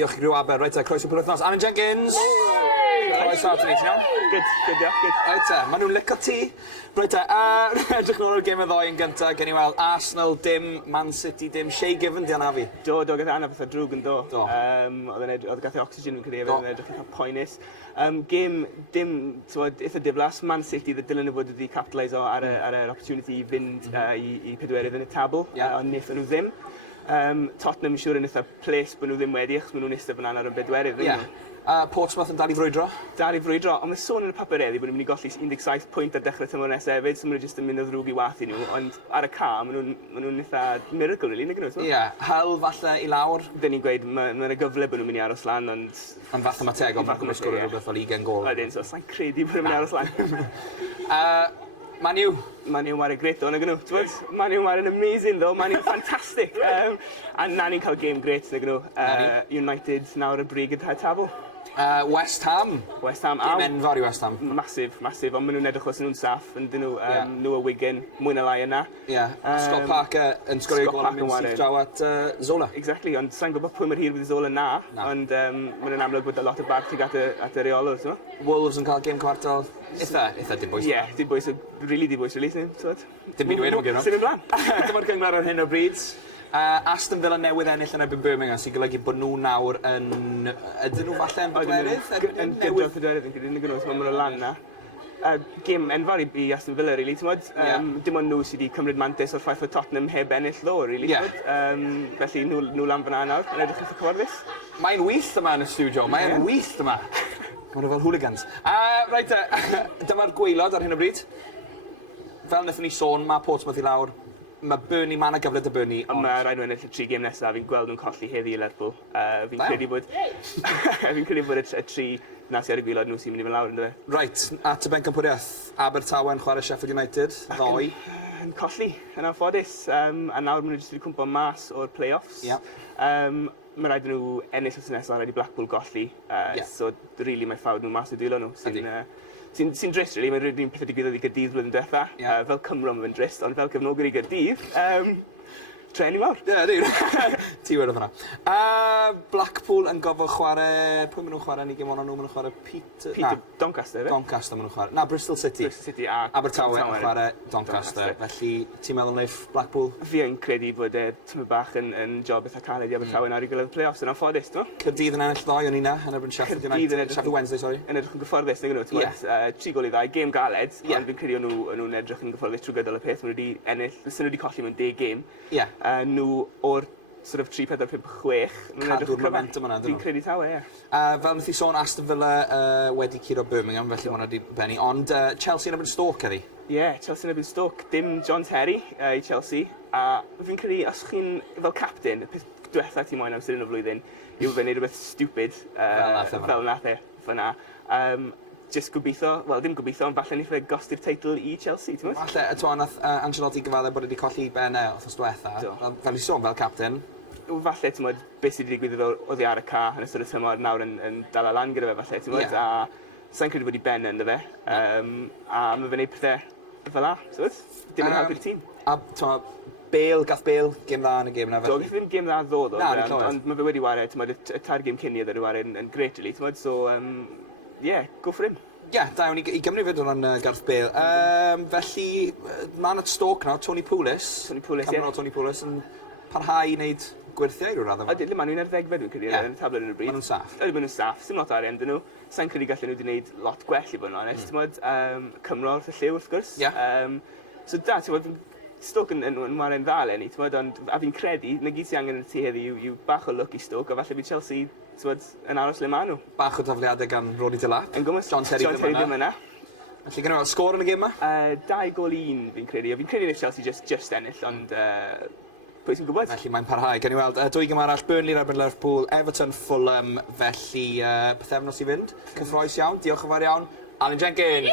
Diolch i ryw aber. Reit, croeso Pelwythnos. Alun Jenkins. Croeso at ni, ti'n iawn? Good. Reit, maen nhw'n licio ti. Reit, edrych nôl o'r gêm y ddoi yn gyntaf. Gen i weld Arsenal, dim Man City, dim Shea Given, di anafu. Do, gath anna fatha drwg yn do. Oedd gath oxygen fi'n credu, oedd yn edrych eitha poenus. Game, dim, eitha diflas, Man City, dylen nhw fod wedi capitalise ar yr opportunity i fynd i pedwerydd yn y tabl, ond wnaethon nhw ddim. Tottenham yn siŵr yn eitha ples bod nhw ddim wedi, achos maen nhw'n eistedd fyna ar y bedwerydd. Portsmouth yn dal i frwydro? Dal i frwydro, ond mae sôn yn y papereddi bod nhw'n mynd i golli 17 pwynt ar dechrau tymor nesaf hefyd, so maen nhw jyst yn mynd o ddrwg i wath i nhw, ond ar y ca, maen nhw'n eitha miracle, really, nag nhw? Hel falle i lawr? Dyn ni'n gweud, mae'n gyfle bod nhw'n mynd i aros lan, ond... Ond fath o mateg, ond mae'n sgorio rhywbeth o 20 gol. Ydyn, so sa'n credu bod nhw'n mynd i aros lan. Man U. Man U'n wario gret o, nag nhw. Man U'n wario'n amazing, ddo. Man U'n fantastic. A na ni'n cael game gret, nag nhw. United nawr y brig yn tabl. West Ham. Dim enfawr i West Ham. Massive. Ond maen nhw'n edrych os nhw'n saff. Yn dyn nhw a Wigan, mwy na lai yna. Scott Parker yn sgorio gol am mynd syth draw at Zola. Exactly, ond sa'n gwybod pwy mae'r hir bydd Zola na. Ond maen nhw'n amlwg bod lot o barch at y reolwr. Wolves yn cael game cwartal. Eitha dim bwys. Ie, dim bwys, really dim bwys, really. Dim byd wedi yn Syn yn blaen. Dyma'r cyngor ar hyn o bryd. Aston Villa newydd ennill yn erbyn Birmingham, sy'n golygu bod nhw nawr yn... Ydyn nhw falle yn bedwerydd? Yn gydol pedwerydd yn gyda'n gyda'n gyda'n gyda'n lan na. Gêm enfawr i Aston Villa, really. Dim ond nhw sydd wedi cymryd mantis o'r ffaith o Tottenham heb ennill ddo, really. Felly nhw lan fyna nawr, yn edrych eitha cyfarfus. Mae'n wyth yma yn y studio, mae'n wyth yma. Mae'n fel hooligans. Reit, dyma'r gwaelod ar hyn o bryd. Fel wnaethon ni sôn, mae Portsmouth i lawr. Mae Burnley, mae yna gyfle dy Burnley. Ond mae rhaid nhw ennill y 3 gêm nesaf, fi'n gweld nhw'n colli heddi i Lerpwl. Fi'n credu bod... Fi'n credu bod y 3 na sydd ar y gwylod nhw sy'n mynd i fynd lawr, ynddo fe. Reit, at y bencampwriaeth. Abertawe yn chwarae Sheffield United, ddoi. Yn colli, yn anffodus. A nawr maen nhw jyst wedi cwmpo mas o'r play-offs. Mae rhaid nhw ennill os nesaf, rhaid i Blackpool golli. So, really, mae ffawd nhw mas o dwylo nhw. Sy'n drist, really. Mae'n rhywun pethau digwyddodd i Gaerdydd blwyddyn diwetha. Fel Cymro mae'n drist, ond fel cefnogwr i Gaerdydd, tren i mawr. Ti wedi fanna. Blackpool yn gofod chwarae... Pwy maen nhw'n chwarae ni gym ond nhw? Maen nhw'n chwarae Peter... Doncaster, fe? Doncaster maen nhw'n chwarae. Na, Bristol City. Abertawe yn chwarae Doncaster. Felly, ti'n meddwl wneud Blackpool? Fi yn credu bod tymor bach yn job eitha caled i Abertawe nawr i gilydd play-offs yn anffodus, no? Caerdydd yn ennill ddoi o'n una yn erbyn Sheffield United. Sheffield Wednesday, sorry. Yn edrych yn gyfforddus, nag nhw. 3 gol i ddau, gêm galed. Ond fi'n credu nhw'n edrych yn gyfforddus trwy gydol y peth. Maen nhw wedi ennill, sy'n nhw wedi colli mewn 10 gêm. Nhw o'r 3-4-5-6. Cadw'r momentum yna, dyn nhw. Fi'n credu tawe, ie. Fel wnaeth i sôn, Aston Villa wedi curo Birmingham, felly maen nhw wedi benni. Ond Chelsea yn erbyn Stoke, heddi? Ie, Chelsea yn erbyn Stoke. Dim John Terry i Chelsea. A fi'n credu, os chi'n fel captain, y peth diwetha ti moyn am sy'n un o flwyddyn, yw fe wneud rhywbeth stupid fel nath e fyna. Jyst gobeithio, wel dim gobeithio, ond falle ni fe gosti'r teitl i Chelsea, ti'n mwyn? Falle, eto, nath Ancelotti gyfadde bod wedi colli bennau wrthos diwetha. Fel i sôn, fel captain. Falle, ti'n mwyn, beth sydd wedi digwydd oddi ar y ca yn ystod y tymor nawr yn dal lan gyda fe, falle, ti'n mwyn? A sa'n credu bod i ben ynddo fe. A mae fe'n neud pethau fel la, dim yn helpu'r tîm. A, gath Bale, gêm dda yn y gêm yna. Do, gath ddim gêm dda ddod, ond mae fe wedi wario, ti'n mwyn, y 4 gêm cynni oedd wedi wario yn great, really, ti'n mwyn? So, go for him. Da, i Gymru fyd o'n Gareth Bale. Felly, mae'n at Stoke nawr, Tony Poulis. Camero Tony Poulis yn parhau i wneud gwerthiau i'w radda. Ydyn, maen nhw'n 10fed yn credu, yn y tablet yn y bryd. Maen nhw'n saff. Ydyn, maen nhw'n saff, sy'n lot arian dyn nhw. Sa'n credu gallen nhw wedi gwneud lot gwell i bod yn onest, ti'n mwyd, Cymro wrth y lliw wrth gwrs. So da, ti'n mwyd, Stoke yn wario'n dda lenni, ti'n mwyd, a fi'n credu, na gyd sy'n angen yn y tu heddi yw bach o look i Stoke, a falle bydd Chelsea yn aros le ma nhw. Bach o dafliadau gan Rodi Delap. Yn gwmys, John Terry ddim yna. Felly gen i weld sgôr yn y gêm yma? 2-1 fi'n credu. Fi'n credu wneud Chelsea just ennill, ond pwy sy'n gwybod? Felly mae'n parhau. Gen i weld 2 gêm arall, Burnley erbyn Liverpool, Everton, Fulham, felly pethefnos i fynd. Cyffroes iawn, diolch yn fawr iawn. Alun Jenkins!